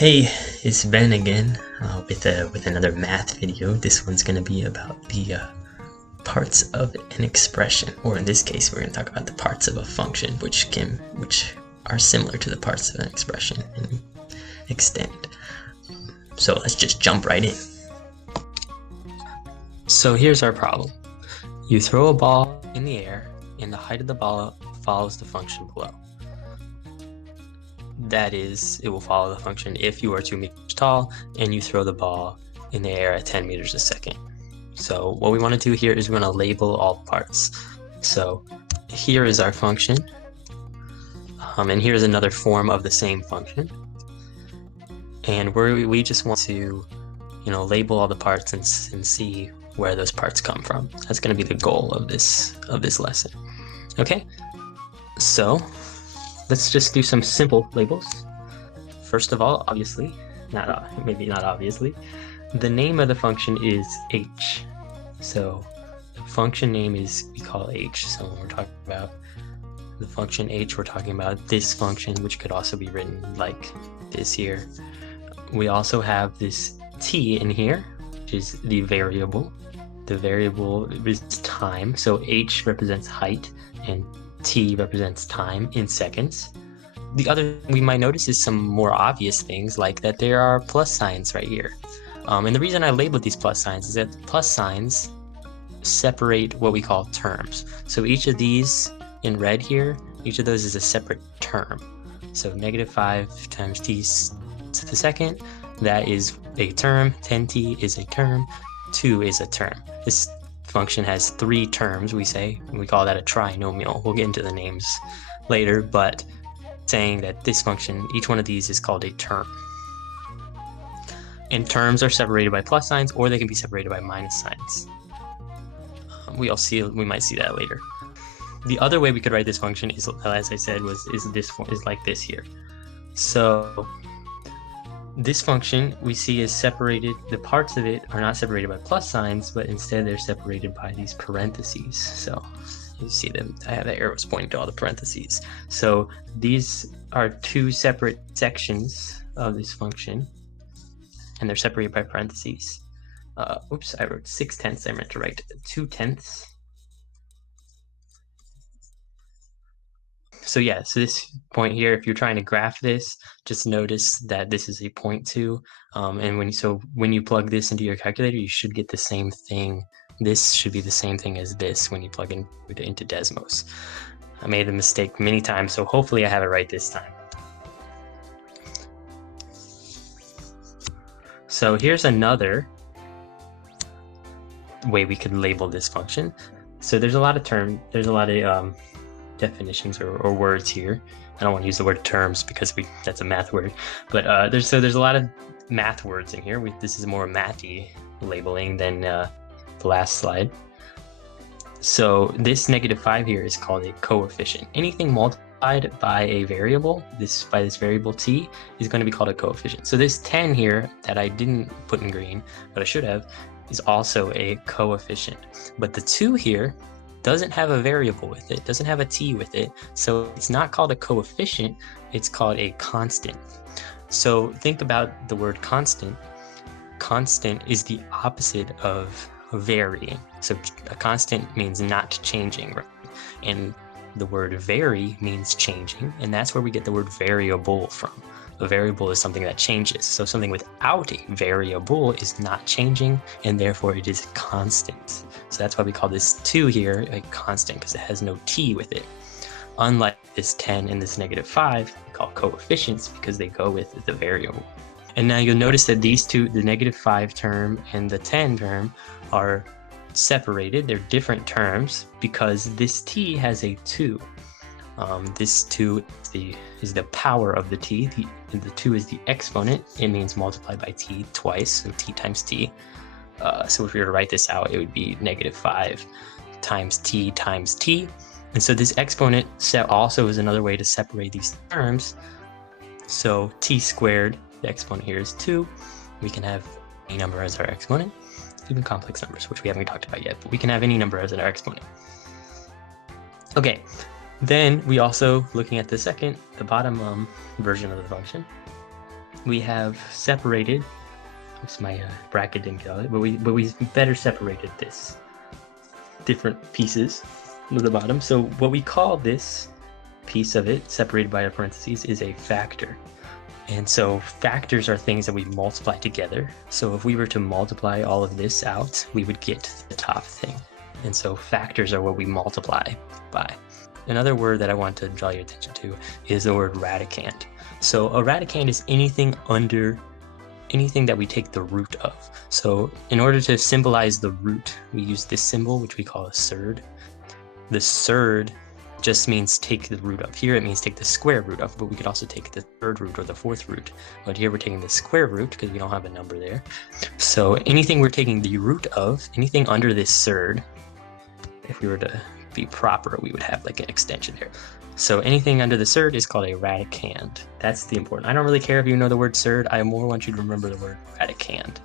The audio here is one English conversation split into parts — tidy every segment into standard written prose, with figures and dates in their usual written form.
Hey, it's Ben again with another math video. This one's going to be about the parts of an expression, or in this case, we're going to talk about the parts of a function, which are similar to the parts of an expression and extent. So let's just jump right in. So here's our problem. You throw a ball in the air, and the height of the ball follows the function below. That is, it will follow the function if you are 2 meters tall and you throw the ball in the air at 10 meters a second. So what we want to do here is we're going to label all the parts. So here is our function, and here's another form of the same function. And we just want to, label all the parts and see where those parts come from. That's going to be the goal of this lesson. Okay, so let's just do some simple labels. First of all, obviously, maybe not obviously, the name of the function is h. So the function name we call h. So when we're talking about the function h, we're talking about this function, which could also be written like this here. We also have this t in here, which is the variable. The variable is time. So h represents height and t represents time in seconds. The other thing we might notice is some more obvious things, like that there are plus signs right here. And the reason I labeled these plus signs is that plus signs separate what we call terms. So each of these in red here, each of those is a separate term. So -5 times t to the second, that is a term. 10t is a term. 2 is a term. This function has 3 terms, we say, and we call that a trinomial. We'll get into the names later, but saying that this function, each one of these is called a term. And terms are separated by plus signs, or they can be separated by minus signs. We might see that later. The other way we could write this function is, as I said, is like this here. So this function we see is separated, the parts of it are not separated by plus signs, but instead they're separated by these parentheses. So you see them, I have the arrows pointing to all the parentheses. So these are 2 separate sections of this function, and they're separated by parentheses. Oops, I wrote 6/10. I meant to write 2/10. So yeah, so this point here, if you're trying to graph this, just notice that this is a 0.2, and when you plug this into your calculator, you should get the same thing. This should be the same thing as this when you plug into Desmos. I made the mistake many times, so hopefully I have it right this time. So here's another way we could label this function. So there's a lot of definitions or words here. I don't want to use the word terms because that's a math word, but there's a lot of math words in here. This is more mathy labeling than the last slide. So this -5 here is called a coefficient. Anything multiplied by a variable, by this variable t, is going to be called a coefficient. So this 10 here that I didn't put in green, but I should have, is also a coefficient. But the 2 here doesn't have a variable with it, doesn't have a t with it, so it's not called a coefficient, it's called a constant. So think about the word constant. Constant is the opposite of varying. So a constant means not changing, right? And the word vary means changing, and that's where we get the word variable from. A variable is something that changes. So something without a variable is not changing, and therefore it is constant. So that's why we call this 2 here a constant, because it has no t with it. Unlike this 10 and this -5, we call coefficients because they go with the variable. And now you'll notice that these two, the -5 term and the 10 term, are separated. They're different terms because this t has a 2. This 2 is the power of the t. The 2 is the exponent. It means multiplied by t twice, so t times t. So if we were to write this out, it would be -5 times t times t. And so this exponent also is another way to separate these terms. So t squared, the exponent here is 2. We can have any number as our exponent, even complex numbers, which we haven't talked about yet, but we can have any number as our exponent. Okay. Then we also, looking at the bottom version of the function, we have separated, oops, my bracket didn't get it, but we better separated this different pieces with the bottom. So what we call this piece of it, separated by a parentheses, is a factor. And so factors are things that we multiply together. So if we were to multiply all of this out, we would get the top thing. And so factors are what we multiply by. Another word that I want to draw your attention to is the word radicand. So a radicand is anything that we take the root of. So in order to symbolize the root, we use this symbol, which we call a surd. The surd just means take the root of. Here it means take the square root of, but we could also take the third root or the fourth root. But here we're taking the square root because we don't have a number there. So anything we're taking the root of, anything under this surd, if we were to be proper, we would have like an extension there. So anything under the surd is called a radicand. That's the important. I don't really care if you know the word surd. I more want you to remember the word radicand.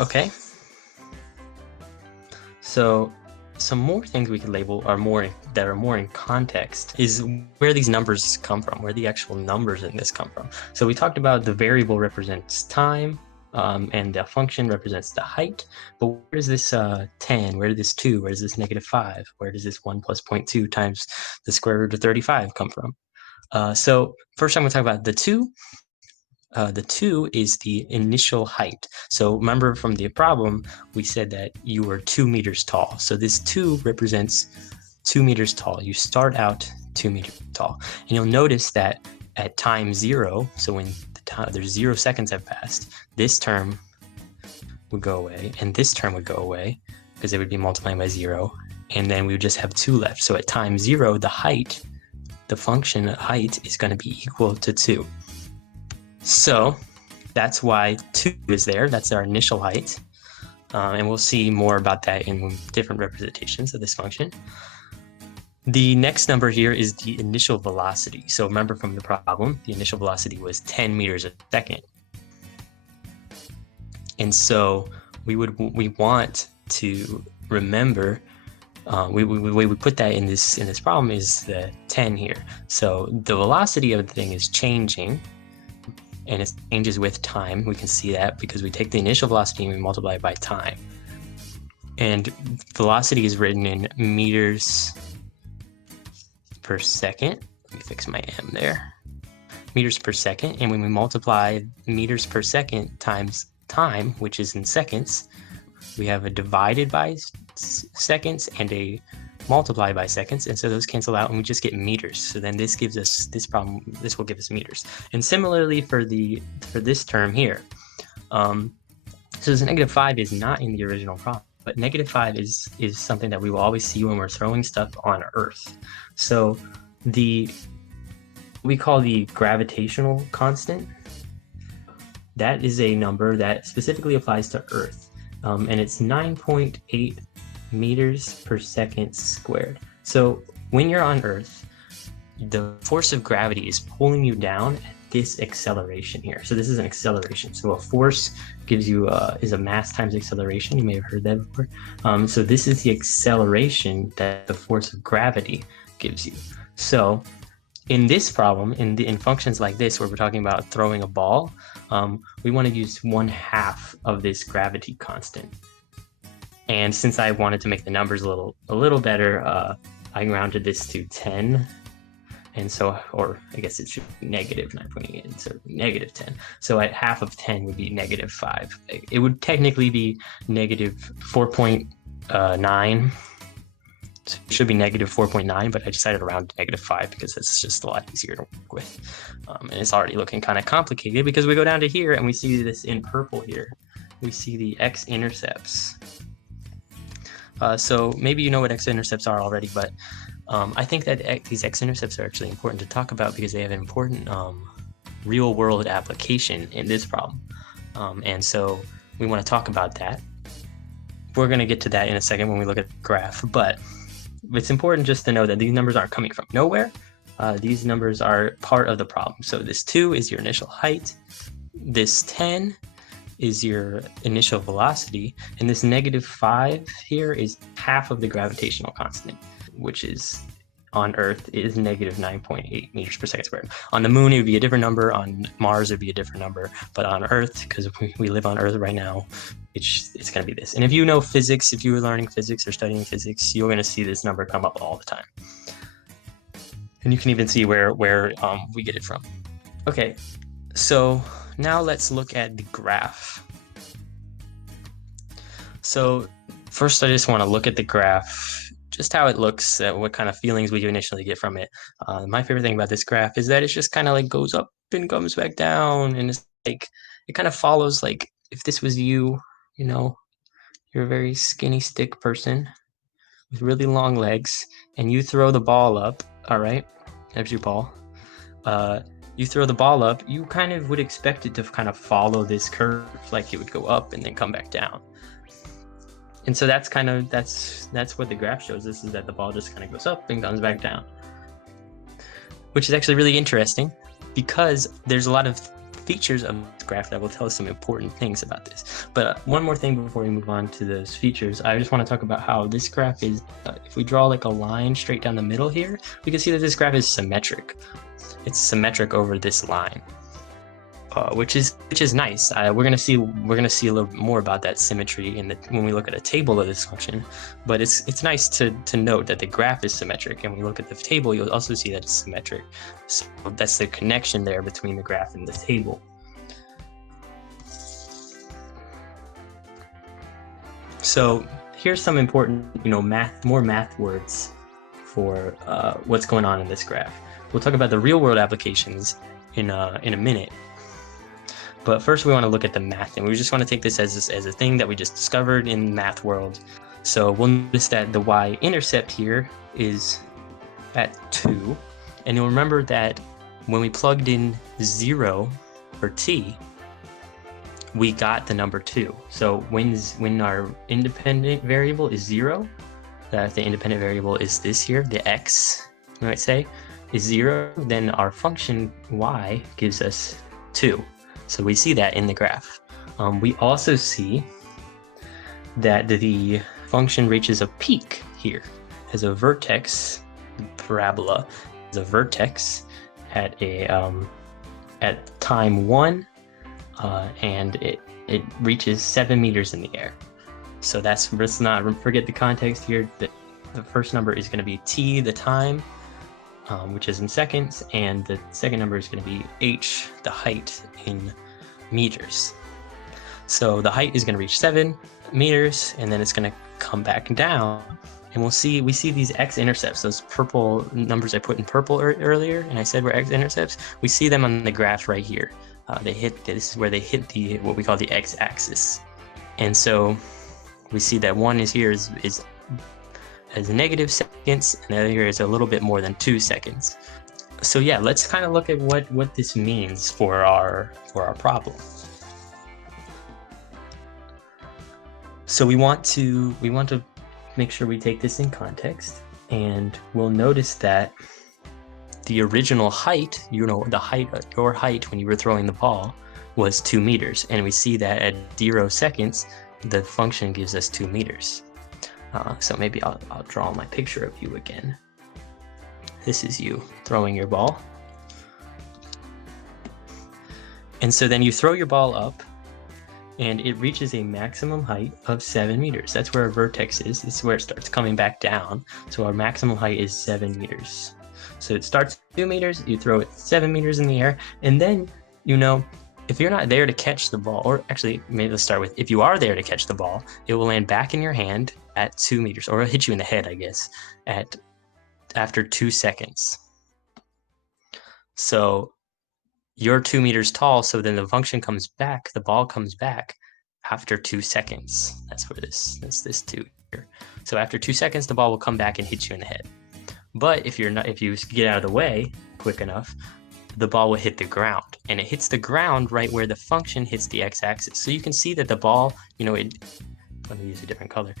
Okay. So some more things we could label are more in context is where these numbers come from, where the actual numbers in this come from. So we talked about the variable represents time, and the function represents the height. But where does this 10, where does this 2, where does this -5, where does this 1 plus 0.2 times the square root of 35 come from? So first I'm going to talk about the 2. The 2 is the initial height. So remember from the problem, we said that you were 2 meters tall. So this 2 represents 2 meters tall. You start out 2 meters tall. And you'll notice that at time 0, so when there's 0 seconds have passed, this term would go away, and this term would go away, because it would be multiplying by 0, and then we would just have 2 left. So at time 0, the height, the function height, is going to be equal to 2. So that's why 2 is there. That's our initial height. And we'll see more about that in different representations of this function. The next number here is the initial velocity. So remember from the problem, the initial velocity was 10 meters a second. And so we want to remember, we put that in this problem is the 10 here. So the velocity of the thing is changing, and it changes with time. We can see that because we take the initial velocity and we multiply it by time. And velocity is written in meters per second. Let me fix my M there. Meters per second. And when we multiply meters per second times time, which is in seconds, we have a divided by seconds and a multiply by seconds, and so those cancel out and we just get meters. So then this gives us this will give us meters. And similarly for this term here, so this -5 is not in the original problem, but -5 is something that we will always see when we're throwing stuff on Earth. So we call the gravitational constant, that is a number that specifically applies to Earth, and it's 9.8 meters per second squared. So when you're on Earth, the force of gravity is pulling you down at this acceleration here. So this is an acceleration. So a force gives you is a mass times acceleration. You may have heard that before. So this is the acceleration that the force of gravity gives you. So in this problem, in functions like this, where we're talking about throwing a ball, we want to use 1/2 of this gravity constant. And since I wanted to make the numbers a little better, I rounded this to 10. And so, or I guess it should be -9.8, so -10. So at half of 10 would be -5. It would technically be -4.9. So it should be -4.9, but I decided to round to -5 because it's just a lot easier to work with. And it's already looking kind of complicated because we go down to here and we see this in purple here. We see the x-intercepts. So maybe you know what x-intercepts are already, but I think that these x-intercepts are actually important to talk about because they have an important real-world application in this problem. And so we want to talk about that. We're going to get to that in a second when we look at the graph, but it's important just to know that these numbers aren't coming from nowhere. These numbers are part of the problem. So this 2 is your initial height. This 10 is your initial velocity, and this -5 here is half of the gravitational constant, which is on Earth is negative 9.8 meters per second squared. On the moon, it would be a different number. On Mars, it would be a different number. But on Earth, because we live on Earth right now, it's going to be this. And if you know physics, if you were learning physics or studying physics, you're going to see this number come up all the time. And you can even see where we get it from. Okay, so now let's look at the graph. So first, I just want to look at the graph, just how it looks, what kind of feelings we initially get from it. My favorite thing about this graph is that it's just kind of like goes up and comes back down, and it's like it kind of follows, like if this was you, you know, you're a very skinny stick person with really long legs, and you throw the ball up. All right, there's your ball. You throw the ball up, you kind of would expect it to kind of follow this curve, like it would go up and then come back down. And so that's kind of, that's what the graph shows us, is that the ball just kind of goes up and comes back down. Which is actually really interesting because there's a lot of features of this graph that will tell us some important things about this. But one more thing before we move on to those features, I just want to talk about how this graph is, if we draw like a line straight down the middle here, we can see that this graph is symmetric. It's symmetric over this line. Which is nice. We're gonna see a little bit more about that symmetry when we look at a table of this function. But it's nice to note that the graph is symmetric, and when you look at the table, you'll also see that it's symmetric. So that's the connection there between the graph and the table. So here's some important, more math words for what's going on in this graph. We'll talk about the real-world applications in a minute. But first, we want to look at the math, and we just want to take this as a thing that we just discovered in math world. So we'll notice that the y-intercept here is at 2, and you'll remember that when we plugged in 0 for t, we got the number 2. So when our independent variable is 0, that the independent variable is this here, the x, you might say, is 0, then our function y gives us 2. So we see that in the graph. We also see that the function reaches a peak here as a vertex. The parabola is a vertex at time 1, and it reaches 7 meters in the air. So let's not forget the context here. The first number is going to be t, the time, which is in seconds, and the second number is going to be h, the height, in meters. So the height is going to reach 7 meters, and then it's going to come back down, and we see these x-intercepts, those purple numbers I put in purple earlier, and I said were x-intercepts. We see them on the graph right here. This is where they hit what we call the x-axis, and so we see that one is here is negative seconds, and the other here is a little bit more than 2 seconds. So yeah, let's kind of look at what this means for our problem. So we want to make sure we take this in context, and we'll notice that the original height, your height when you were throwing the ball was 2 meters, and we see that at 0 seconds, the function gives us 2 meters. So maybe I'll draw my picture of you again. This is you throwing your ball. And so then you throw your ball up, and it reaches a maximum height of 7 meters. That's where our vertex is. This is where it starts coming back down. So our maximum height is 7 meters. So it starts 2 meters, you throw it 7 meters in the air, and then, if you're not there to catch the ball, or actually, maybe let's start with, if you are there to catch the ball, it will land back in your hand at 2 meters, or it'll hit you in the head, I guess, after 2 seconds. So you're 2 meters tall, so then the function comes back, the ball comes back after 2 seconds. That's where this 2 here. So after 2 seconds, the ball will come back and hit you in the head. But if you get out of the way quick enough, the ball will hit the ground, and it hits the ground right where the function hits the x-axis. So you can see that the ball, let me use a different color.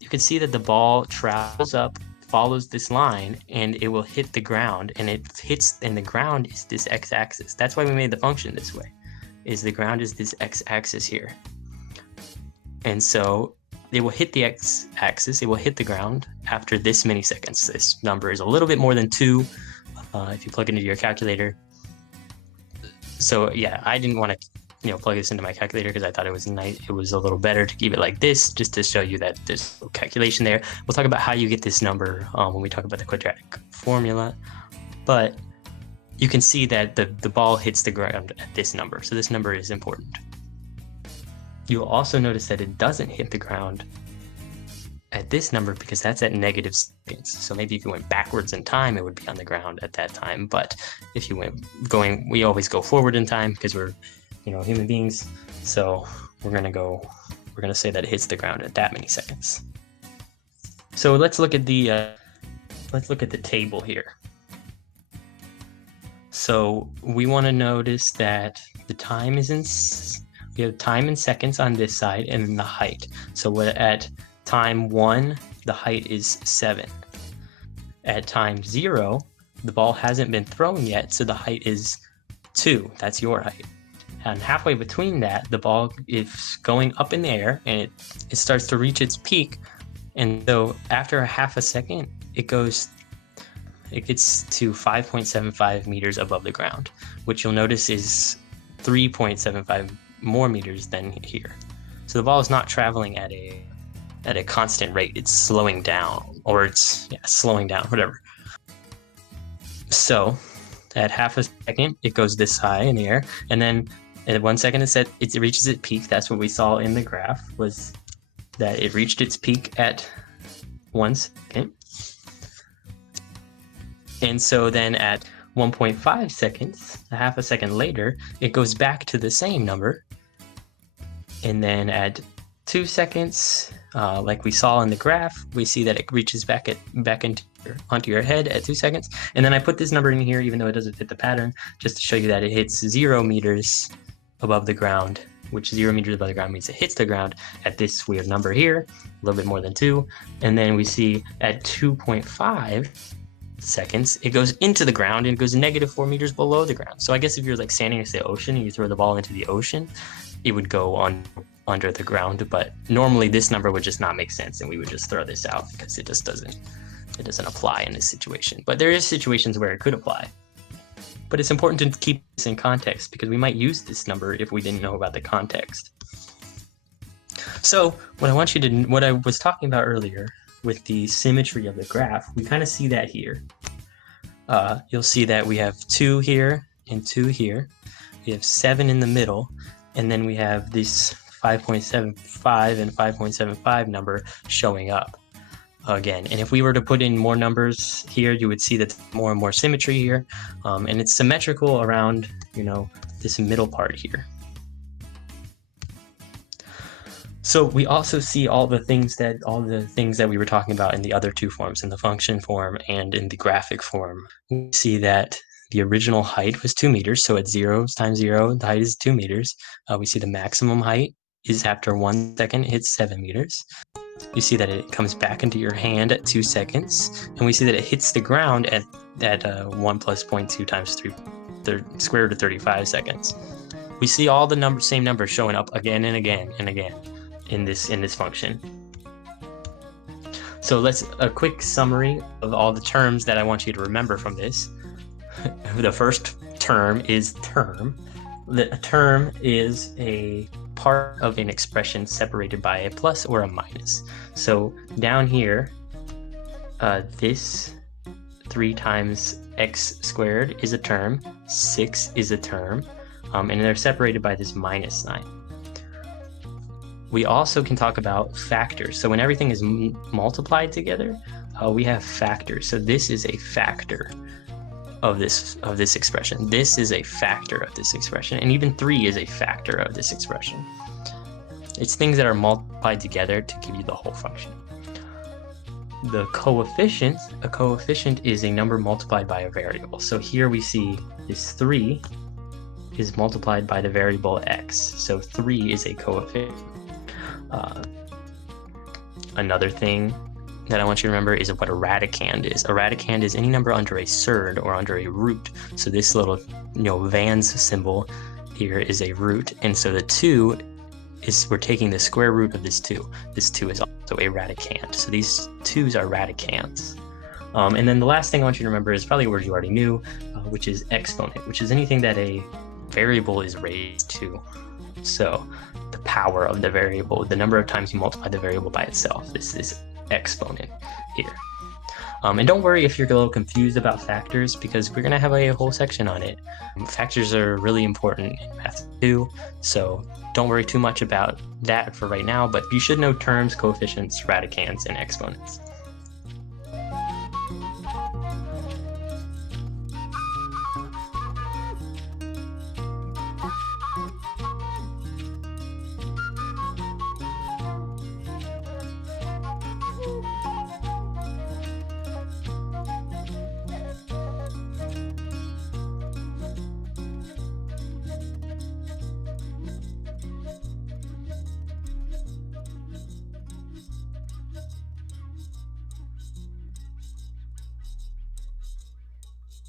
You can see that the ball travels up, follows this line, and it will hit the ground, and the ground is this x-axis. That's why we made the function this way, is the ground is this x-axis here. And so they will hit the x-axis, it will hit the ground after this many seconds. This number is a little bit more than 2 if you plug it into your calculator. So yeah, I didn't want to plug this into my calculator because I thought it was nice. It was a little better to keep it like this, just to show you that there's a calculation there. We'll talk about how you get this number when we talk about the quadratic formula, but you can see that the ball hits the ground at this number. So this number is important. You'll also notice that it doesn't hit the ground at this number because that's at negative seconds. So maybe if you went backwards in time, it would be on the ground at that time. But if you we always go forward in time because we're, human beings. So we're gonna say that it hits the ground at that many seconds. So let's look at the table here. So we want to notice that the time is we have time in seconds on this side and then the height. So at time 1, the height is 7. At time 0, the ball hasn't been thrown yet, so the height is 2. That's your height. And halfway between that, the ball is going up in the air and it starts to reach its peak. And so after a half a second, it gets to 5.75 meters above the ground, which you'll notice is 3.75 more meters than here. So the ball is not traveling at a constant rate. It's slowing down, or it's slowing down, whatever. So at half a second, it goes this high in the air, and then at 1 second it reaches its peak. That's what we saw in the graph, was that it reached its peak at 1 second. And so then at 1.5 seconds, a half a second later, it goes back to the same number. And then at 2 seconds, like we saw in the graph, we see that it reaches back onto your head at 2 seconds. And then I put this number in here, even though it doesn't fit the pattern, just to show you that it hits 0 meters above the ground, which 0 meters above the ground means it hits the ground at this weird number here, a little bit more than 2. And then we see at 2.5 seconds, it goes into the ground and goes -4 meters below the ground. So I guess if you're like standing next to the ocean and you throw the ball into the ocean, it would go under the ground. But normally this number would just not make sense, and we would just throw this out because it just doesn't apply in this situation. But there is situations where it could apply. But it's important to keep this in context because we might use this number if we didn't know about the context. So what I was talking about earlier with the symmetry of the graph, we kind of see that here. You'll see that we have 2 here and 2 here. We have 7 in the middle, and then we have this 5.75 and 5.75 number showing up again. And if we were to put in more numbers here, you would see that more and more symmetry here, and it's symmetrical around this middle part here. So we also see all the things that we were talking about in the other 2 forms, in the function form and in the graphic form. We see that the original height was 2 meters, so at 0 times 0, the height is 2 meters. We see the maximum height is after 1 second, it hits 7 meters. You see that it comes back into your hand at 2 seconds, and we see that it hits the ground at 1 plus 0.2 times 3 square root of 35 seconds. We see all the same numbers showing up again and again and again in this function. So a quick summary of all the terms that I want you to remember from this. The first term is term. A term is a part of an expression separated by a plus or a minus. So down here, this 3 times x squared is a term, 6 is a term, and they're separated by this minus sign. We also can talk about factors. So when everything is multiplied together, we have factors. So this is a factor of this expression. This is a factor of this expression, and even 3 is a factor of this expression. It's things that are multiplied together to give you the whole function. A coefficient is a number multiplied by a variable. So here we see this 3 is multiplied by the variable x. So 3 is a coefficient. Another thing that I want you to remember is what a radicand is. A radicand is any number under a surd or under a root. So this little Vans symbol here is a root, and so the 2 is we're taking the square root of this 2. This 2 is also a radicand. So these 2's are radicands. And then the last thing I want you to remember is probably a word you already knew, which is exponent, which is anything that a variable is raised to. So the power of the variable, the number of times you multiply the variable by itself. This is exponent here. And don't worry if you're a little confused about factors, because we're going to have a whole section on it. Factors are really important in math too, so don't worry too much about that for right now, but you should know terms, coefficients, radicands, and exponents.